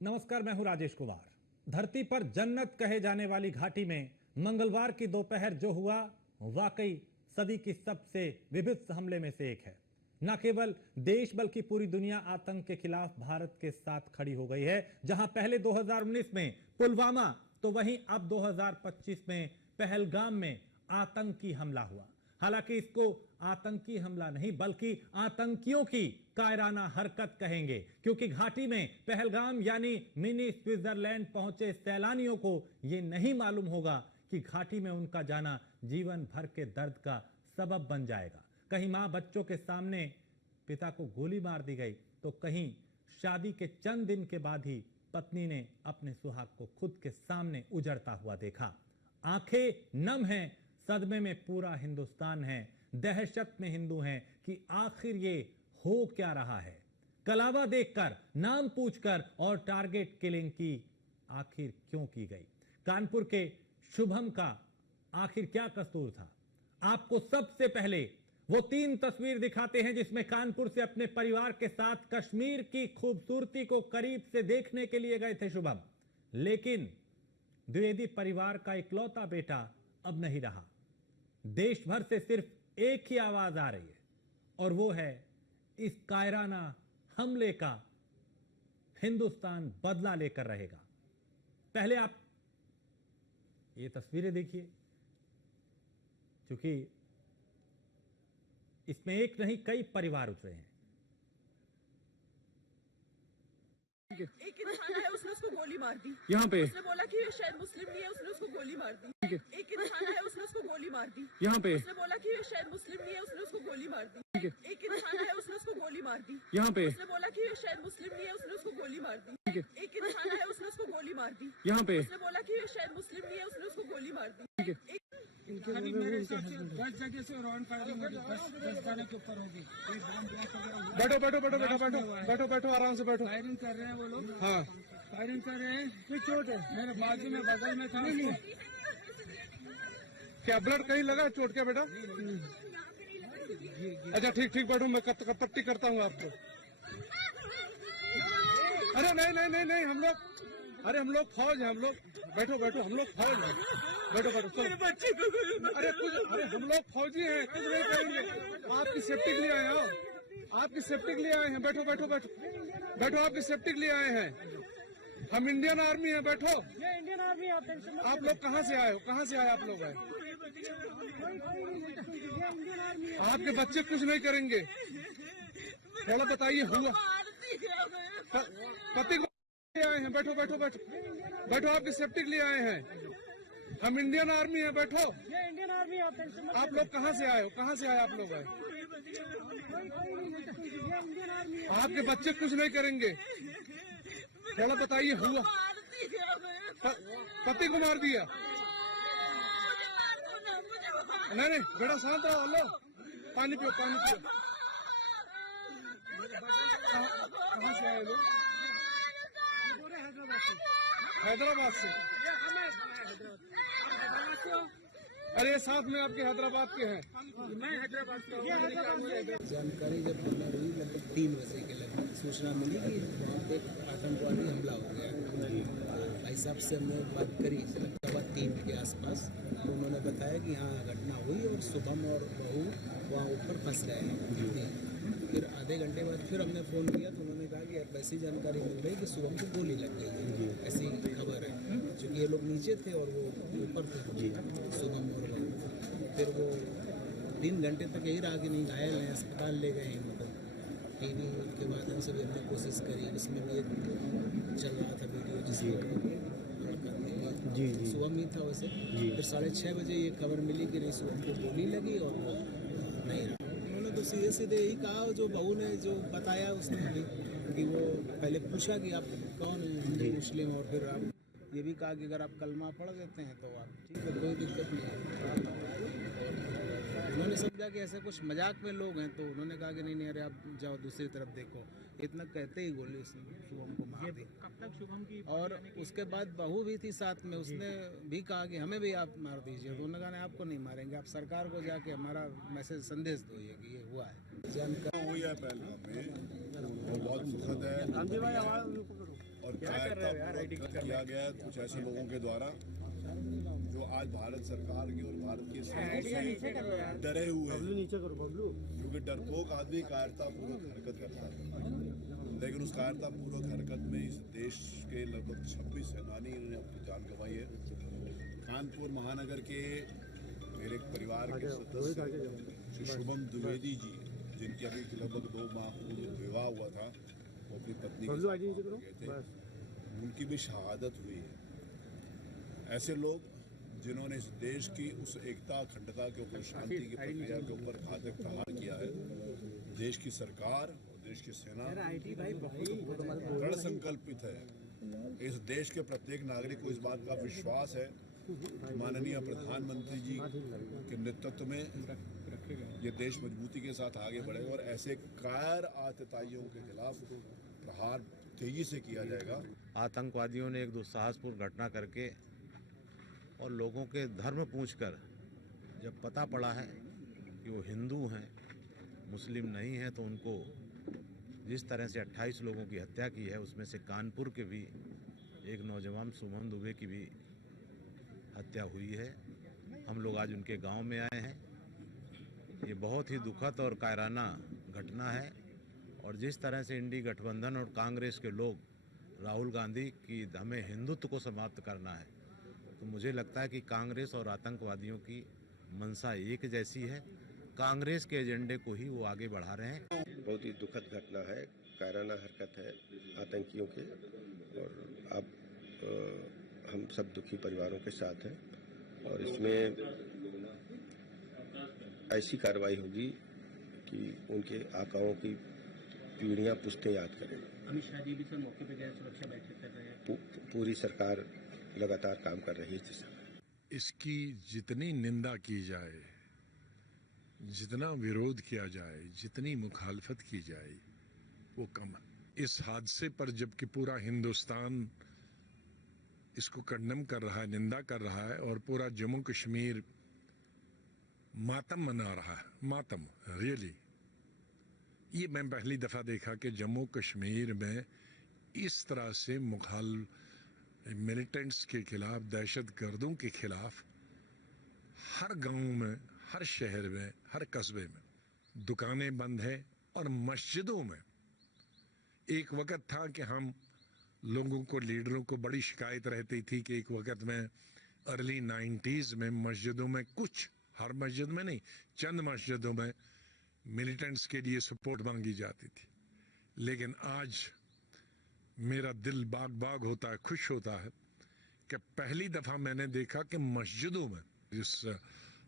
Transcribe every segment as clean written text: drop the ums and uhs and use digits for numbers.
नमस्कार, मैं हूं राजेश कुमार। धरती पर जन्नत कहे जाने वाली घाटी में मंगलवार की दोपहर जो हुआ, वाकई सदी की सबसे विभत्स हमले में से एक है। न केवल देश बल्कि पूरी दुनिया आतंक के खिलाफ भारत के साथ खड़ी हो गई है। जहां पहले 2019 में पुलवामा, तो वहीं अब 2025 में पहलगाम में आतंकी हमला हुआ। हालांकि इसको आतंकी हमला नहीं बल्कि आतंकियों की कायराना हरकत कहेंगे, क्योंकि घाटी में पहलगाम यानी मिनी स्विट्जरलैंड पहुंचे सैलानियों को यह नहीं मालूम होगा कि घाटी में उनका जाना जीवन भर के दर्द का सबब बन जाएगा। कहीं मां बच्चों के सामने पिता को गोली मार दी गई, तो कहीं शादी के चंद दिन के बाद ही पत्नी ने अपने सुहाग को खुद के सामने उजड़ता हुआ देखा। आंखें नम हैं, सदमे में पूरा हिंदुस्तान है, दहशत में हिंदू हैं कि आखिर ये हो क्या रहा है। कलावा देखकर, नाम पूछकर और टारगेट किलिंग की आखिर क्यों की गई। कानपुर के शुभम का आखिर क्या कसूर था। आपको सबसे पहले वो 3 तस्वीर दिखाते हैं जिसमें कानपुर से अपने परिवार के साथ कश्मीर की खूबसूरती को करीब से देखने के लिए गए थे शुभम। लेकिन द्विवेदी परिवार का इकलौता बेटा अब नहीं रहा। देश भर से सिर्फ एक ही आवाज आ रही है, और वो है इस कायराना हमले का हिंदुस्तान बदला लेकर रहेगा। पहले आप ये तस्वीरें देखिए, क्योंकि इसमें एक नहीं कई परिवार उतरे हैं। एक इंसान है, उसने उसको गोली मार दी। यहाँ पे उसने बोला कि ये शायद मुस्लिम नहीं है, उसने उसको गोली मार दी। एक इंसान है, उसने उसको गोली मार दी। यहाँ पे उसने बोला कि ये शायद मुस्लिम नहीं है, उसने उसको गोली मार दी। एक इंसान है, उसने उसको गोली मार दी। यहाँ पे उसने बोला कि ये शायद मुस्लिम नहीं है, उसने उसको गोली मार दी। एक इंसान है, उसने उसको गोली मार दी। यहाँ पे उसने बोला कि ये शायद मुस्लिम नहीं है, उसने उसको गोली मार दी। अभी मेरे हिसाब से 10 जगह से राउंड फायरिंग होगी, 10 थाने के ऊपर होगी। कोई बम ब्लास्ट वगैरह हुआ। बैठो बैठो बैठो बैठो बैठो बैठो बैठो आराम से बैठो। फायरिंग कर रहे हैं वो लोग। हाँ, फायरिंग कर रहे हैं। कोई चोट है मेरे बाजू में, बगल में था। क्या ब्लड कहीं लगा चोट क्या बेटा? अच्छा ठीक ठीक बैठो, मैं पट्टी करता हूँ आपको। अरे नहीं नहीं नहीं नहीं, हम लोग फौज हैं, हम लोग। बैठो बैठो, हम लोग फौज हैं। बैठो बैठो, अरे हम लोग फौजी हैं, कुछ नहीं करेंगे। आपकी सेफ्टी के लिए आए हैं, आपकी सेफ्टी के लिए आए हैं। बैठो बैठो बैठो बैठो, आपकी सेफ्टी के लिए आए हैं। हम इंडियन आर्मी हैं। बैठो। ये इंडियन आर्मी है। आप लोग कहाँ से आए हो? कहाँ से आए आप लोग? आए आपके बच्चे कुछ नहीं करेंगे। थोड़ा बताइए, हुआ पति को आए हैं। बैठो बैठो बैठो बैठो, आपकी सेफ्टी के लिए आए हैं। हम इंडियन आर्मी हैं। बैठो। ये इंडियन आर्मी है। आप लोग कहाँ से आए हो? कहाँ से आए आप लोग? आए आपके बच्चे कुछ नहीं करेंगे। थोड़ा बताइए, हुआ पति को मार दिया? नहीं नहीं बेटा, शांत रहो। लो पानी पियो, पानी पियो। कहाँ से आए लोग? हैदराबाद से। अरे साथ में आपके हैदराबाद के हैं। मैं हैदराबाद का। जानकारी जब हमें हुई लगभग 3 बजे के लगभग सूचना मिली कि वहाँ पे आतंकवादी हमला हो गया। तो भाई साहब से हमने बात करी लगभग 3 के आसपास, तो उन्होंने बताया कि हाँ घटना हुई और शुभम और बहू वहाँ ऊपर फंस रहे हैं। फिर आधे घंटे बाद फिर हमने फ़ोन किया तो उन्होंने कहा कि वैसी जानकारी मिल रही कि शुभम को गोली लग गई है, ऐसी खबर है। क्योंकि ये लोग नीचे थे और वो ऊपर थे, शुभम और बहू। फिर वो 3 घंटे तक यही रहा कि नहीं, घायल हैं, अस्पताल ले गए हैं उनको। टीवी के माध्यम से भी हमने कोशिश करी, उसमें भी एक चल रहा था वीडियो जिसमें जी शुभम ही था वैसे। फिर 6:30 बजे ये खबर मिली कि नहीं शुभम को गोली लगी और वो नहीं रहा। उन्होंने तो सीधे सीधे यही कहा, जो बहू ने जो बताया उसने भी, कि वो पहले पूछा कि आप कौन हिंदू मुस्लिम, और फिर आप ये भी कहा कि अगर आप कलमा पढ़ देते हैं तो आप ठीक है, कोई दिक्कत नहीं है। उन्होंने समझा कि ऐसे कुछ मजाक में लोग हैं, तो उन्होंने कहा कि नहीं नहीं, अरे आप जाओ दूसरी तरफ देखो। इतना कहते ही गोली शुभम को मार दी। कब तक शुभम की? और उसके बाद बहू भी थी साथ में, उसने भी कहा कि हमें भी आप मार दीजिए। तो उन्होंने कहा नहीं, आपको नहीं मारेंगे, आप सरकार को जाके हमारा मैसेज संदेश दो कि ये हुआ है। हुई है पहलगाम में, वो बहुत सुखद है। और कायरतापूर्वक किया गया कुछ ऐसे लोगों के द्वारा जो आज भारत सरकार की और भारत के सैनिकों से डरे हुए हैं, क्योंकि डरपोक आदमी कायरतापूर्वक हरकत करता है, लेकिन उस कायरतापूर्वक हरकत में इस देश के लगभग 26 सेनानी ने अपनी जान गंवाई है। कानपुर महानगर के मेरे परिवार के सदस्य श्री शुभम द्विवेदी जी, जिनकी अभी लगभग 2 माह पूर्व विवाह हुआ था, वो अपनी पत्नी के साथ गए थे, उनकी भी शहादत हुई है। ऐसे लोग जिन्होंने इस देश की उस एकता अखंडता के ऊपर, शांति की प्रक्रिया के ऊपर घातक प्रहार किया है, देश की सरकार और देश की सेना दृढ़ संकल्पित है। इस देश के प्रत्येक नागरिक को इस बात का विश्वास है, माननीय प्रधानमंत्री जी के नेतृत्व में ये देश मजबूती के साथ आगे बढ़ेगा और ऐसे कायर आतताइयों के खिलाफ प्रहार तेजी से किया जाएगा। आतंकवादियों ने एक दुस्साहसपूर्ण घटना करके और लोगों के धर्म पूछकर जब पता पड़ा है कि वो हिंदू हैं, मुस्लिम नहीं हैं, तो उनको जिस तरह से 28 लोगों की हत्या की है, उसमें से कानपुर के भी एक नौजवान सुमन दुबे की भी हत्या हुई है। हम लोग आज उनके गांव में आए हैं। ये बहुत ही दुखद और कायराना घटना है और जिस तरह से इंडी गठबंधन और कांग्रेस के लोग राहुल गांधी की हमें हिंदुत्व को समाप्त करना है, तो मुझे लगता है कि कांग्रेस और आतंकवादियों की मंशा एक जैसी है। कांग्रेस के एजेंडे को ही वो आगे बढ़ा रहे हैं। बहुत ही दुखद घटना है, कायराना हरकत है आतंकियों के, और अब हम सब दुखी परिवारों के साथ हैं और इसमें ऐसी कार्रवाई होगी कि उनके आकाओं की पीढ़ियां पुश्तें याद करें। अमित शाह जी भी सर मौके पर गए, सुरक्षा बैठक कर रहे हैं। पूरी सरकार लगातार काम कर रही है। इसकी जितनी निंदा की जाए, जितना विरोध किया जाए, जितनी मुखालफत की जाए, वो कम है। इस हादसे पर जबकि पूरा हिंदुस्तान इसको कंडम कर रहा है, निंदा कर रहा है, और पूरा जम्मू कश्मीर मातम मना रहा है, मातम रियली। ये मैं पहली दफा देखा कि जम्मू कश्मीर में इस तरह से मिलिटेंट्स के खिलाफ, दहशतगर्दों के खिलाफ हर गांव में, हर शहर में, हर कस्बे में दुकानें बंद हैं और मस्जिदों में। एक वक्त था कि हम लोगों को, लीडरों को बड़ी शिकायत रहती थी कि एक वक्त में अर्ली 90s में मस्जिदों में, कुछ, हर मस्जिद में नहीं, चंद मस्जिदों में मिलिटेंट्स के लिए सपोर्ट मांगी जाती थी। लेकिन आज मेरा दिल बाग बाग होता है, खुश होता है कि पहली दफा मैंने देखा कि मस्जिदों में इस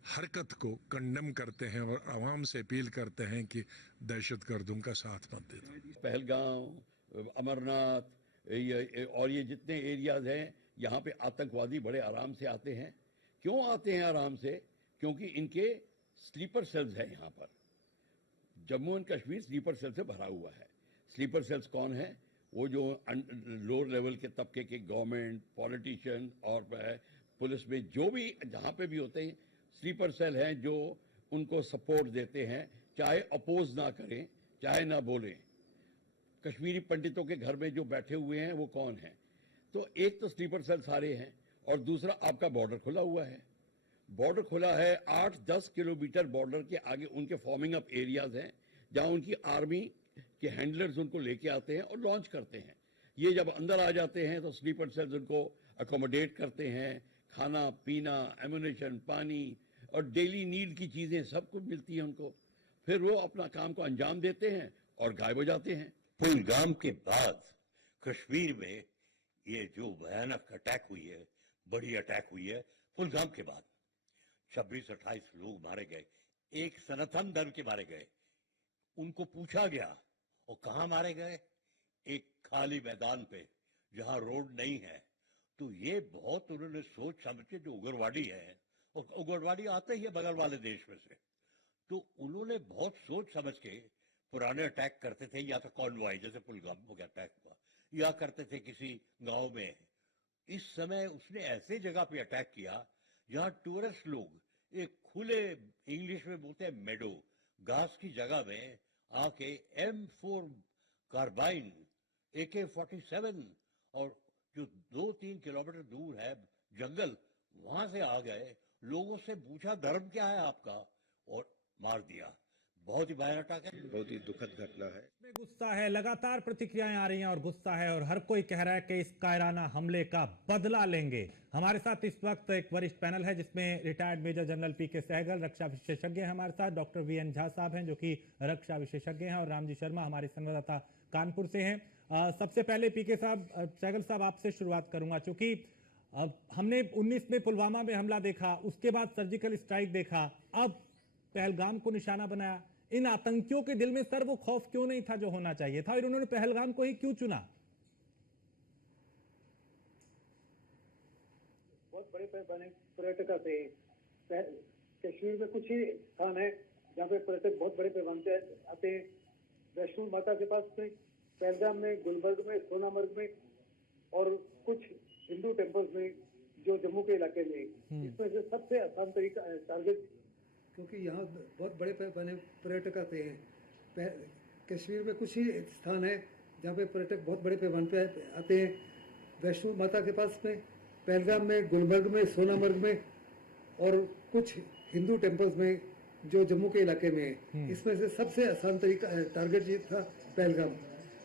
हरकत को कंडम करते हैं और आवाम से अपील करते हैं कि दहशतगर्दों का साथ मत देना। पहलगाम, अमरनाथ और ये जितने एरियाज हैं, यहाँ पे आतंकवादी बड़े आराम से आते हैं। क्यों आते हैं आराम से? क्योंकि इनके स्लीपर सेल्स हैं यहाँ पर। Jammu and Kashmir sleeper cell से भरा हुआ है। स्लीपर सेल्स कौन है? वो जो लोअर लेवल के तबके के गवर्नमेंट, पॉलिटिशियन और पुलिस में जो भी जहाँ पे भी होते हैं, स्लीपर सेल हैं जो उनको सपोर्ट देते हैं, चाहे अपोज ना करें, चाहे ना बोलें। कश्मीरी पंडितों के घर में जो बैठे हुए हैं वो कौन है? तो एक तो स्लीपर सेल सारे हैं और दूसरा आपका बॉर्डर खुला हुआ है। बॉर्डर खुला है, 8-10 किलोमीटर बॉर्डर के आगे उनके फॉर्मिंग अप एरियाज हैं जहां उनकी आर्मी के हैंडलर्स उनको लेके आते हैं और लॉन्च करते हैं। ये जब अंदर आ जाते हैं तो स्लीपर सेल्स उनको अकोमोडेट करते हैं, खाना पीना, एम्युनिशन, पानी और डेली नीड की चीजें सब कुछ मिलती है उनको। फिर वो अपना काम को अंजाम देते हैं और गायब हो जाते हैं। पुलगाम के बाद कश्मीर में ये जो भयानक अटैक हुई है, बड़ी अटैक हुई है, पुलगाम के बाद 26-28 लोग मारे गए, एक सनातन धर्म के मारे गए। उनको पूछा गया और कहाँ मारे गए? एक खाली मैदान पे जहां रोड नहीं है। तो ये बहुत उन्होंने सोच समझ के, जो उग्रवादी है, और उग्रवादी आते ही है बगल वाले देश में से, तो उन्होंने बहुत सोच समझ के पुराने अटैक करते थे, या तो कॉन्वॉय जैसे पुलगाम में अटैक हुआ, या करते थे किसी गांव में। इस समय उसने ऐसे जगह पे अटैक किया जहां टूरिस्ट लोग एक खुले, इंग्लिश में बोलते हैं मेडो, घास की जगह में आके M4 कार्बाइन, AK-47 और जो 2-3 किलोमीटर दूर है जंगल, वहां से आ गए, लोगों से पूछा धर्म क्या है आपका, और मार दिया। बहुत ही भयानक है, बहुत ही दुखद घटना है। में गुस्सा है, लगातार प्रतिक्रियाएं आ रही हैं और गुस्सा है और हर कोई कह रहा है कि इस कायराना हमले का बदला लेंगे। हमारे साथ इस वक्त एक वरिष्ठ पैनल है जिसमें रिटायर्ड मेजर जनरल पीके सहगल रक्षा विशेषज्ञ हैं, हमारे साथ डॉक्टर वीएन झा साहब हैं जो कि रक्षा विशेषज्ञ हैं, और रामजी शर्मा हमारे संवाददाता कानपुर से हैं। सबसे पहले पीके साहब, सहगल साहब आपसे शुरुआत करूंगा, चूंकि अब हमने 19 में पुलवामा में हमला देखा, उसके बाद सर्जिकल स्ट्राइक देखा, अब पहलगाम को निशाना बनाया। इन आतंकियों के दिल में सर वो खौफ क्यों नहीं था जो होना चाहिए था, और उन्होंने पहलगाम को ही क्यों चुना? बहुत बड़े पैमाने पर्यटक आते हैं। कश्मीर में कुछ ही स्थान है जहाँ पे पर्यटक बहुत बड़े पैमाने से आते हैं। वैष्णो माता के पास में, पहलगाम में, गुलबर्ग में, सोनामर्ग में और कुछ हिंदू टेम्पल्स में जो जम्मू के इलाके में। इसमें से सबसे आसान तरीका टारगेट, क्योंकि यहाँ बहुत बड़े पैमाने पर्यटक आते हैं। कश्मीर में कुछ ही स्थान है जहाँ पे पर्यटक बहुत बड़े पैमाने पे आते हैं। वैष्णो माता के पास में, पहलगाम में, गुलबर्ग में, सोनामर्ग में और कुछ हिंदू टेम्पल्स में जो जम्मू के इलाके में है। इसमें से सबसे आसान तरीका टारगेट ये था पहलगाम।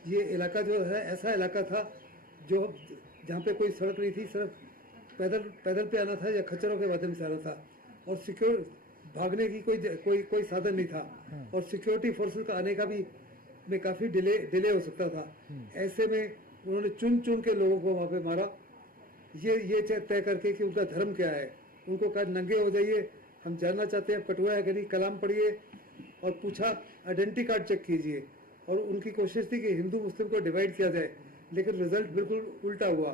ये इलाका जो है ऐसा इलाका था जो जहाँ पे कोई सड़क नहीं थी, सिर्फ पैदल पे आना था या खच्चरों के माध्यम से आना था, और सिक्योर भागने की कोई साधन नहीं था, और सिक्योरिटी फोर्सेस का आने का भी में काफी डिले हो सकता था। ऐसे में उन्होंने चुन के लोगों को वहां पे मारा, ये तय करके कि उनका धर्म क्या है। उनको कहा नंगे हो जाइए, हम जानना चाहते हैं कटुआ है कि नहीं, कलाम पढ़िए, और पूछा आइडेंटिटी कार्ड चेक कीजिए। और उनकी कोशिश थी कि हिंदू मुस्लिम को डिवाइड किया जाए, लेकिन रिजल्ट बिल्कुल उल्टा हुआ।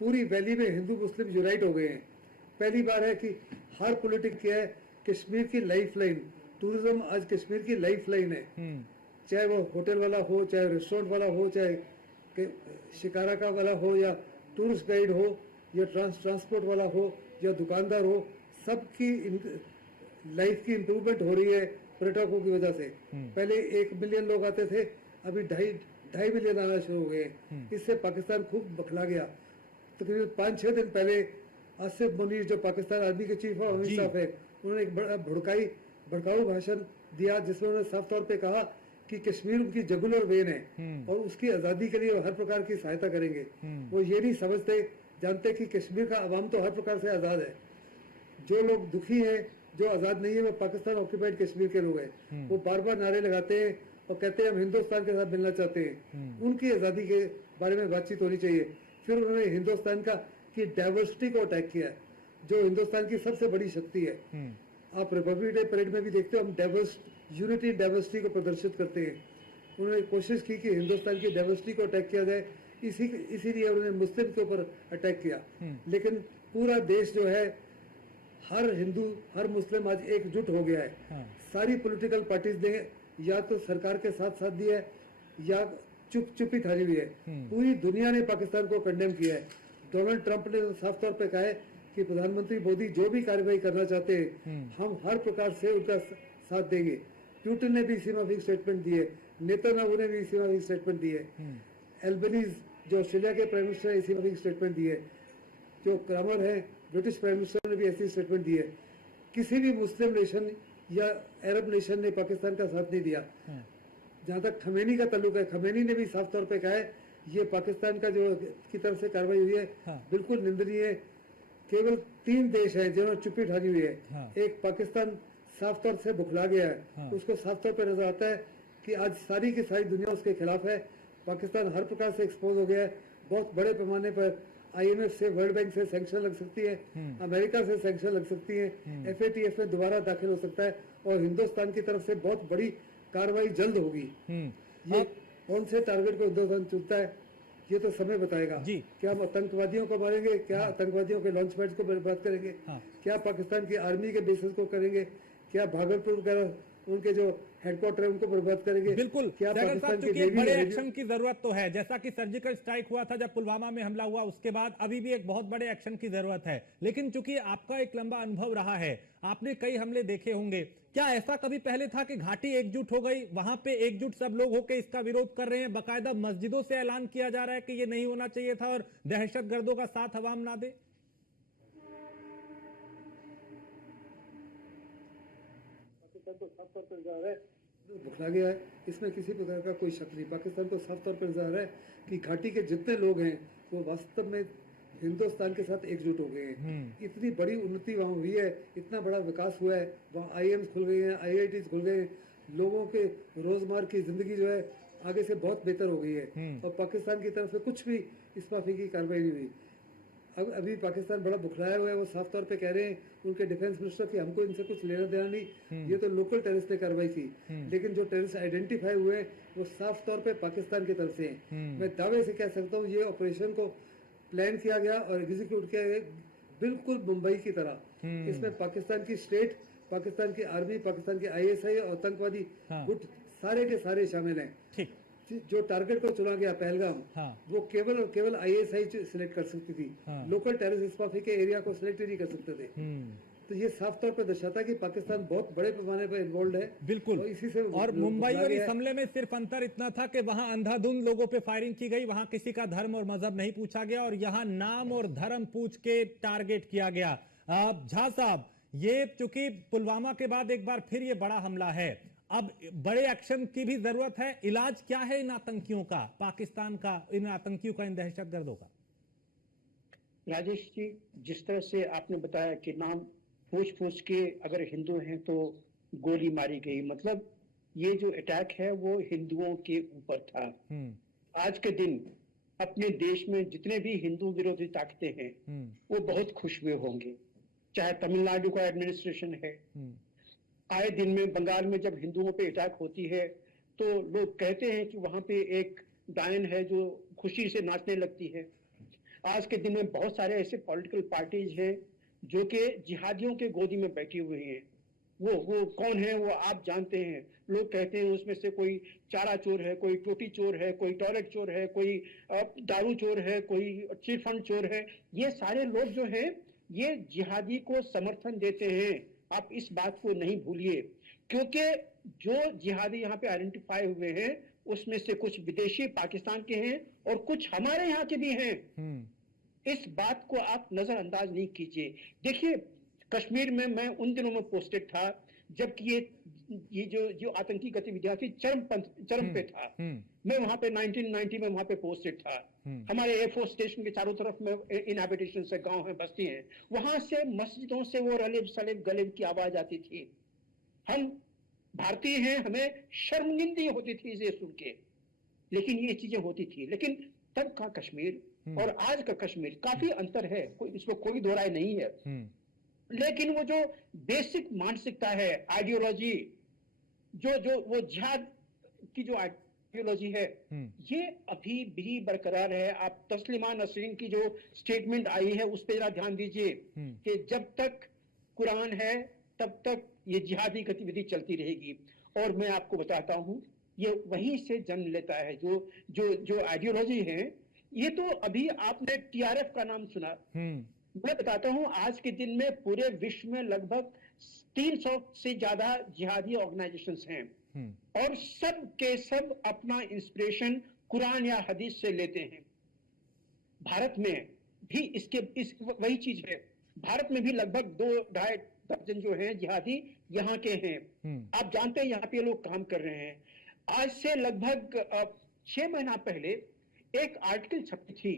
पूरी वैली में हिंदू मुस्लिम यूनाइट हो गए हैं। पहली बार है कि हर पॉलिटिक क्या है, कश्मीर की लाइफ लाइन, टूरिज्म आज कश्मीर की लाइफ लाइन है। चाहे वो होटल वाला हो, चाहे रेस्टोरेंट वाला हो, चाहे शिकारा का वाला हो, या टूरिस्ट गाइड हो, या ट्रांसपोर्ट वाला हो, या दुकानदार हो, सबकी लाइफ की इम्प्रूवमेंट हो रही है पर्यटकों की वजह से। पहले 1 मिलियन लोग आते थे, अभी 2.5 मिलियन आना शुरू हो गए। इससे पाकिस्तान खूब बखला गया। तकरीबन 5-6 दिन पहले आसिफ मुनीर जो पाकिस्तान आर्मी के चीफ ऑफ स्टाफ है, उन्होंने एक बड़ा भड़काऊ भाषण दिया जिसमें उन्होंने साफ तौर पे कहा कि कश्मीर उनकी जगुलर वेन है और उसकी आज़ादी के लिए वो हर प्रकार की सहायता करेंगे। वो ये नहीं जानते कि कश्मीर का अवाम तो हर प्रकार से आज़ाद है। जो लोग दुखी हैं, जो आज़ाद नहीं है, वो पाकिस्तान ऑक्यूपाइड कश्मीर के लोग हैं। वो बार बार नारे लगाते हैं और कहते हैं हम हिंदुस्तान के साथ मिलना चाहते हैं। उनकी आज़ादी के बारे में बातचीत होनी चाहिए। फिर उन्होंने हिंदुस्तान की डाइवर्सिटी को अटैक किया, जो हिंदुस्तान की सबसे बड़ी शक्ति है। आप रिपब्लिक डे परेड में भी देखते हो, हम यूनिटी डाइवर्सिटी को प्रदर्शित करते हैं। उन्होंने कोशिश की कि हिंदुस्तान की डाइवर्सिटी को अटैक किया जाए, इसीलिए उन्होंने मुस्लिम के ऊपर अटैक किया। लेकिन पूरा देश जो है, हर हिंदू हर मुस्लिम आज एकजुट हो गया है। सारी पॉलिटिकल पार्टीज ने या तो सरकार के साथ दिया है या चुप्पी थारी हुई है। पूरी दुनिया ने पाकिस्तान को कंडेम किया है। डोनाल्ड ट्रंप ने साफ तौर पे कहा है कि प्रधानमंत्री मोदी जो भी कार्रवाई करना चाहते हैं, हम हर प्रकार से उनका साथ देंगे। प्यूटन ने भी इसी माफिक स्टेटमेंट दिए, नेतन्याहू ने भी इसी माफिक स्टेटमेंट दिए, एल्बनीज जो ऑस्ट्रेलिया के प्राइम मिनिस्टर है इसी माफिक स्टेटमेंट दिए, जो क्रामर है ब्रिटिश प्राइम मिनिस्टर ने भी ऐसी स्टेटमेंट दी है। किसी भी मुस्लिम नेशन या अरब नेशन ने पाकिस्तान का साथ नहीं दिया। जहाँ तक खमेनी का ताल्लुक है, खमेनी ने भी साफ तौर पे कहा है ये पाकिस्तान का जो की तरफ से कार्रवाई हुई है बिल्कुल निंदनीय है। केवल 3 देश हैं जिन्होंने चुप्पी ठानी हुई है। एक पाकिस्तान साफ तौर से बुखला गया है, उसको साफ तौर पे नजर आता है कि आज सारी की सारी दुनिया उसके खिलाफ है। पाकिस्तान हर प्रकार से एक्सपोज हो गया है। बहुत बड़े पैमाने पर IMF से, वर्ल्ड बैंक से सैंक्शन लग सकती है, अमेरिका से सैंक्शन लग सकती है, FATF में दोबारा दाखिल हो सकता है, और हिंदुस्तान की तरफ से बहुत बड़ी कार्रवाई जल्द होगी। ये कौन से टारगेट को हिंदुस्तान चुनता है ये तो समय बताएगा। क्या हम आतंकवादियों को मारेंगे, क्या आतंकवादियों के लॉन्च पैड्स को बर्बाद करेंगे, क्या पाकिस्तान की आर्मी के बेसिस को करेंगे, क्या भागलपुर वगैरह उनके जो हेडक्वार्टर है उनको बर्बाद करेंगे। बिल्कुल क्या सहगल पाकिस्तान साहब, की चूंकि नेवी बड़े है एक्शन की जरूरत तो है, जैसा कि सर्जिकल स्ट्राइक हुआ था जब पुलवामा में हमला हुआ, उसके बाद अभी भी एक बहुत बड़े एक्शन की जरूरत है। लेकिन चूंकि आपका एक लंबा अनुभव रहा है, आपने कई हमले देखे होंगे, क्या ऐसा कभी पहले था कि घाटी एकजुट हो गई, वहां पे एकजुट सब लोग होकर इसका विरोध कर रहे हैं, बाकायदा मस्जिदों से ऐलान किया जा रहा है कि ये नहीं होना चाहिए था और दहशतगर्दों का साथ अवाम ना दे? पाकिस्तान को साफ तौर पर इजहार है बुखला गया है, इसमें किसी प्रकार का कोई शक नहीं। पाकिस्तान को साफ तौर पर इजहार है कि घाटी के जितने लोग हैं वो वास्तव में हिंदुस्तान के साथ एकजुट हो गए हैं। इतनी बड़ी उन्नति वहाँ हुई है, इतना बड़ा विकास हुआ है, वहाँ IIMs खुल गए हैं, IITs खुल गए हैं, लोगों के रोजमर्रा की जिंदगी जो है आगे से बहुत बेहतर हो गई है और पाकिस्तान की तरफ से कुछ भी इस माफी की कार्रवाई नहीं हुई। अब अभी पाकिस्तान बड़ा बुखलाया हुआ है, वो साफ तौर पे कह रहे हैं उनके डिफेंस मिनिस्टर कि हमको इनसे कुछ लेना देना नहीं, ये तो लोकल टेररिस्ट ने कार्रवाई की। लेकिन जो टेररिस्ट आइडेंटिफाई हुए हैं वो साफ तौर पे पाकिस्तान की तरफ से हैं। मैं दावे से कह सकता हूँ ये ऑपरेशन को प्लान किया गया और एग्जीक्यूट किया गया बिल्कुल मुंबई की तरह। इसमें पाकिस्तान की स्टेट, पाकिस्तान की आर्मी, पाकिस्तान के ISI और आतंकवादी गुट सारे के सारे शामिल हैं। जो टारगेट को चुना गया पहलगाम, वो केवल और केवल ISI सिलेक्ट कर सकती थी, लोकल टेररिस्ट इस माफी के एरिया को सिलेक्ट नहीं कर सकते थे। तो ये साफ तौर पर दर्शाता है कि पाकिस्तान बहुत बड़े पैमाने पर इन्वॉल्व है। बिल्कुल। और इसी से और मुंबई और इस हमले में सिर्फ अंतर इतना था कि वहां अंधाधुंध लोगों पे फायरिंग की गई, वहां किसी का धर्म और मजहब नहीं पूछा गया और यहाँ नाम और धर्म पूछ के टारगेट किया गया। झा साहब, ये चूंकि पुलवामा के बाद एक बार फिर ये बड़ा हमला है, अब बड़े एक्शन की भी जरूरत है। इलाज क्या है इन आतंकियों का, पाकिस्तान का, इन आतंकियों का, इन दहशतगर्दों का? राजेश जी, जिस तरह से आपने बताया कि नाम पूछ पूछ के अगर हिंदू हैं तो गोली मारी गई, मतलब ये जो अटैक है वो हिंदुओं के ऊपर था। आज के दिन अपने देश में जितने भी हिंदू विरोधी ताकतें हैं वो बहुत खुश हुए होंगे। चाहे तमिलनाडु का एडमिनिस्ट्रेशन है, आए दिन में बंगाल में जब हिंदुओं पे अटैक होती है तो लोग कहते हैं कि वहां पे एक डायन है जो खुशी से नाचने लगती है। आज के दिन में बहुत सारे ऐसे पॉलिटिकल पार्टीज हैं जो कि जिहादियों के गोदी में बैठी हुई हैं। वो कौन है वो आप जानते हैं। लोग कहते हैं उसमें से कोई चारा चोर है, कोई टोटी चोर है, कोई टॉयलेट चोर है, कोई दारू चोर है, कोई चिट फंड चोर है। ये सारे लोग जो हैं ये जिहादी को समर्थन देते हैं। आप इस बात को नहीं भूलिए, क्योंकि जो जिहादी यहाँ पे आइडेंटिफाई हुए हैं उसमें से कुछ विदेशी पाकिस्तान के हैं और कुछ हमारे यहाँ के भी हैं। इस बात को आप नजरअंदाज नहीं कीजिए। देखिए, कश्मीर में मैं उन दिनों में पोस्टेड था जबकि ये जो आतंकी गतिविधियां थी चरम पे था। मैं वहां पे 1990 में वहां पे पोस्टेड था। हमारे एयरफोर्स स्टेशन के चारों तरफ में इनहैबिटेशन से गांव है, बस्ती हैं, वहां से मस्जिदों से वो रलेब सलेब गलेब की आवाज आती थी। हम भारतीय हैं, हमें शर्मिंदगी होती थी इसे सुन के, लेकिन ये चीजें होती थी। लेकिन तब का कश्मीर और आज का कश्मीर काफी अंतर है, इसमें कोई दो राय नहीं है। लेकिन वो जो बेसिक मानसिकता है, आइडियोलॉजी, जो वो जिहाद की जो आइडियोलॉजी है, ये अभी भी बरकरार है। आप तस्लीमा नसरीन की जो स्टेटमेंट आई है उस पर जरा ध्यान दीजिए कि जब तक कुरान है तब तक ये जिहादी गतिविधि चलती रहेगी। और मैं आपको बताता हूं ये वहीं से जन्म लेता है। जो आइडियोलॉजी है, ये तो अभी आपने TRF का नाम सुना। मैं बताता हूं आज के दिन में पूरे विश्व में लगभग 300 से ज्यादा जिहादी ऑर्गेनाइजेशंस हैं और सब के सब अपना इंस्पिरेशन कुरान या हदीस से लेते हैं। भारत में भी वही चीज है। भारत में भी लगभग 2-2.5 दर्जन जो हैं जिहादी यहाँ के हैं। आप जानते हैं यहाँ पे लोग काम कर रहे हैं। आज से लगभग 6 महीना पहले एक आर्टिकल छपी थी,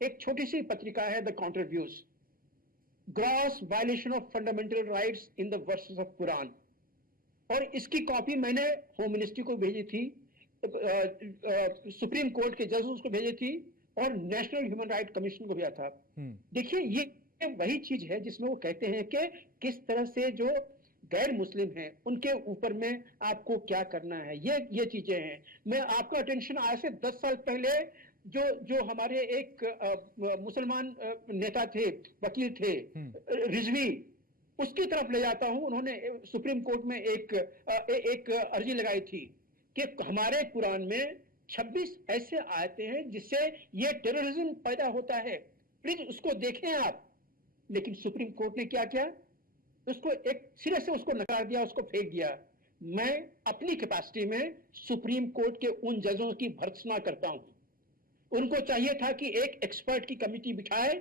एक छोटी सी पत्रिका है the counter views, gross violation of fundamental rights in the versus of Quran. और इसकी कॉपी मैंने होम मिनिस्ट्री को भेजी थी, सुप्रीम कोर्ट के जजेस को भेजी थी और नेशनल ह्यूमन राइट कमीशन को भेजा था। देखिए, ये वही चीज है जिसमें वो कहते हैं कि किस तरह से जो गैर मुस्लिम हैं उनके ऊपर में आपको क्या करना है। ये चीजें हैं। मैं आपका अटेंशन आज से 10 साल पहले जो हमारे एक मुसलमान नेता थे, वकील थे, रिजवी, उसकी तरफ ले जाता हूं। उन्होंने सुप्रीम कोर्ट में एक अर्जी लगाई थी कि हमारे कुरान में 26 ऐसे आयतें हैं जिससे ये टेररिज्म पैदा होता है, प्लीज उसको देखें आप। लेकिन सुप्रीम कोर्ट ने क्या किया, उसको एक सिरे से उसको नकार दिया, उसको फेंक दिया। मैं अपनी कैपेसिटी में सुप्रीम कोर्ट के उन जजों की भर्त्सना करता हूं। उनको चाहिए था कि एक एक्सपर्ट की कमेटी बिठाए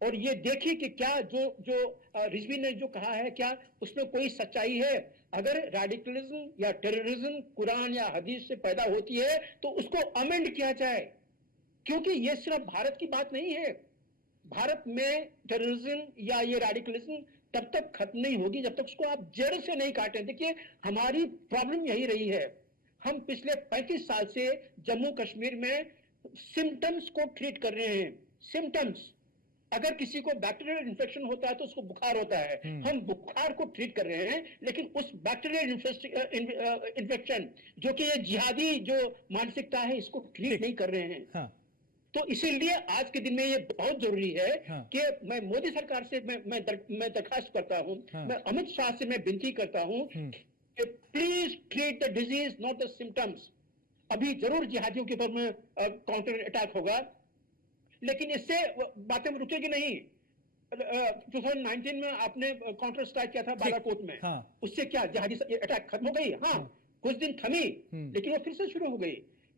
और ये देखिए कि क्या जो रिजवी ने जो कहा है क्या उसमें कोई सच्चाई है। अगर रेडिकलिज्म या टेररिज्म कुरान या हदीस से पैदा होती है तो उसको अमेंड किया जाए, क्योंकि ये सिर्फ भारत की बात नहीं है। भारत में टेररिज्म या ये रेडिकलिज्म तब तक खत्म नहीं होगी जब तक उसको आप जड़ से नहीं काटें। देखिए हमारी प्रॉब्लम यही रही है, हम पिछले 35 साल से जम्मू कश्मीर में सिम्टम्स को ट्रीट कर रहे हैं। सिम्टम्स, अगर किसी को बैक्टीरियल इन्फेक्शन होता है तो उसको बुखार होता है, हम बुखार को ट्रीट कर रहे हैं, लेकिन उस बैक्टीरियल इन्फेक्शन जो कि ये जिहादी जो मानसिकता है इसको ट्रीट नहीं कर रहे हैं। हाँ। तो इसीलिए आज के दिन में ये बहुत जरूरी है कि मैं मोदी सरकार से मैं दरखास्त करता हूं, मैं अमित शाह से मैं विनती करता हूं कि please treat the disease not the symptoms. अभी जरूर जिहादियों के ऊपर में काउंटर अटैक होगा, लेकिन इससे बातें रुकेगी नहीं। 2019 में आपने काउंटर स्ट्राइक किया था बालाकोट में, उससे क्या जिहादी अटैक खत्म हो गई? हाँ, कुछ दिन थमी, लेकिन वो फिर से शुरू हो गई।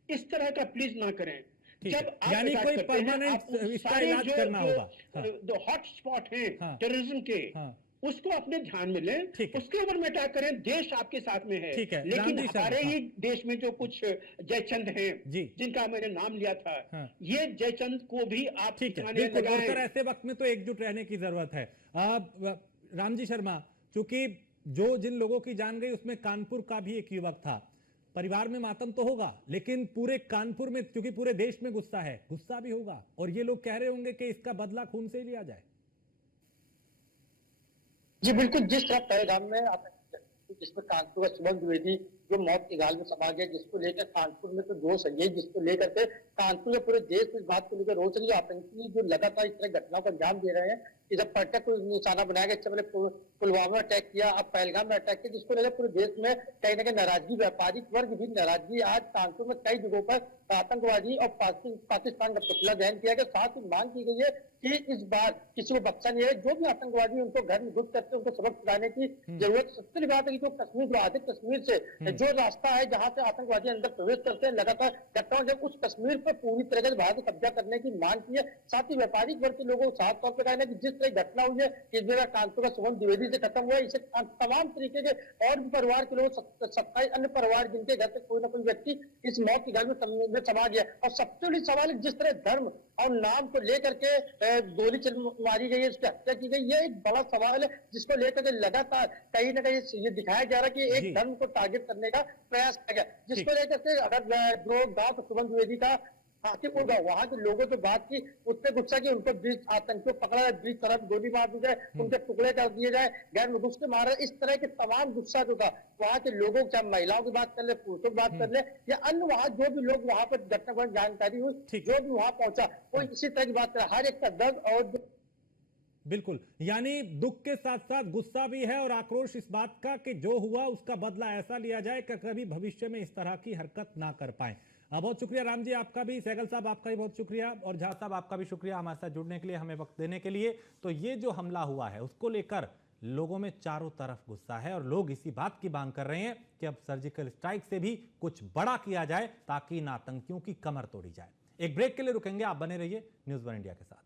इस तरह का प्लीज ना करें। जब यानी कोई परमानेंट इसका इलाज करना होगा। जो हॉट स्पॉट हैं टेररिज्म के, उसको अपने ध्यान में लें, उसके ऊपर में अटैक करें। देश आपके साथ में है, लेकिन हमारे ही देश में जो कुछ जयचंद हैं जिनका मैंने नाम लिया था, ये जयचंद को भी आप बिल्कुल ऐसे वक्त में तो एकजुट रहने की जरूरत है। रामजी शर्मा, चूंकि जिन लोगों की जान गई उसमें कानपुर का भी एक युवक था, परिवार में मातम तो होगा, लेकिन पूरे कानपुर में, क्योंकि पूरे देश में गुस्सा है, गुस्सा भी होगा और ये लोग कह रहे होंगे कि इसका बदला खून से ही लिया जाए। जी बिल्कुल, जिस तरह पहलगाम में जिसमें कानपुर का शुभम द्विवेदी जो मौत की गाल में समा गया, जिसको लेकर कानपुर में तो जोश है, जिसको लेकर के कानपुर में पूरे देश इस बात को लेकर रोज रही आतंकी जो लगातार इस तरह घटनाओं को अंजाम दे रहे हैं। इधर पर्यटक को निशाना बनाया गया, इससे पहले पुलवामा में अटैक किया, अब पहलगाम में अटैक किया, जिसको लेकर पूरे देश में कहीं ना कहीं नाराजगी, व्यापारिक वर्ग भी नाराजगी। आज कानपुर में कई जगहों पर आतंकवादी और पाकिस्तान का पुतला दहन किया गया। साथ ही मांग की गई है कि इस बार किसी को बख्शा नहीं है, जो भी आतंकवादी उनको घर में घुस करके उनको सबक सिखाने की जरूरत। सबसे बात है कि जो कश्मीर जो आधे कश्मीर से जो रास्ता है जहां से आतंकवादी अंदर प्रवेश करते हैं, लगातार घटनाओं जब उस कश्मीर पर पूरी तरह से भारत कब्जा करने की मांग की है। साथ ही व्यापारिक वर्ग के लोगों को साफ तौर पर कहना है कि जिस तरह घटना हुई है, इस जगह कानपुर का शुभम द्विवेदी से खत्म हुआ है, इसे तमाम तरीके के और भी परिवार के लोग 27 अन्य परिवार जिनके घर से कोई ना कोई व्यक्ति इस मौत की घाट में समा गया। और सबसे बड़ी सवाल है, जिस तरह धर्म और नाम को लेकर के गोली मारी गई है, उसकी हत्या की गई, ये एक बड़ा सवाल है जिसको लेकर के लगातार कहीं ना कहीं ये दिखाया जा रहा है कि एक धर्म को टारगेट करने का प्रयास किया गया, जिसको लेकर के अगर जो गांव शुभम द्विवेदी का हाथीपुर गांव, वहां के लोगों से बात की, उससे गुस्सा की उनको बीच आतंकियों पकड़ा जाए, बीच तरफ गोली मार दी जाए, उनके टुकड़े कर दिए जाए, गैर में घुस के मारा, इस तरह के तमाम गुस्सा जो था वहां के लोगों, चाहे महिलाओं की बात कर ले, पुरुषों की बात कर ले, या अन्य वहां जो भी लोग वहां पर घटना को जानकारी हुई, जो भी वहां पहुंचा, वो इसी तरह की बात कर, हर एक का दर्द और बिल्कुल, यानी दुख के साथ साथ गुस्सा भी है और आक्रोश इस बात का कि जो हुआ उसका बदला ऐसा लिया जाए कि कभी भविष्य में इस तरह की हरकत ना कर पाए। बहुत शुक्रिया राम जी, आपका भी, सहगल साहब आपका भी बहुत शुक्रिया, और झा साहब आपका भी शुक्रिया हमारे साथ जुड़ने के लिए, हमें वक्त देने के लिए। तो ये जो हमला हुआ है उसको लेकर लोगों में चारों तरफ गुस्सा है और लोग इसी बात की मांग कर रहे हैं कि अब सर्जिकल स्ट्राइक से भी कुछ बड़ा किया जाए ताकि इन आतंकियों की कमर तोड़ी जाए। एक ब्रेक के लिए रुकेंगे, आप बने रहिए न्यूज़ वन इंडिया के साथ।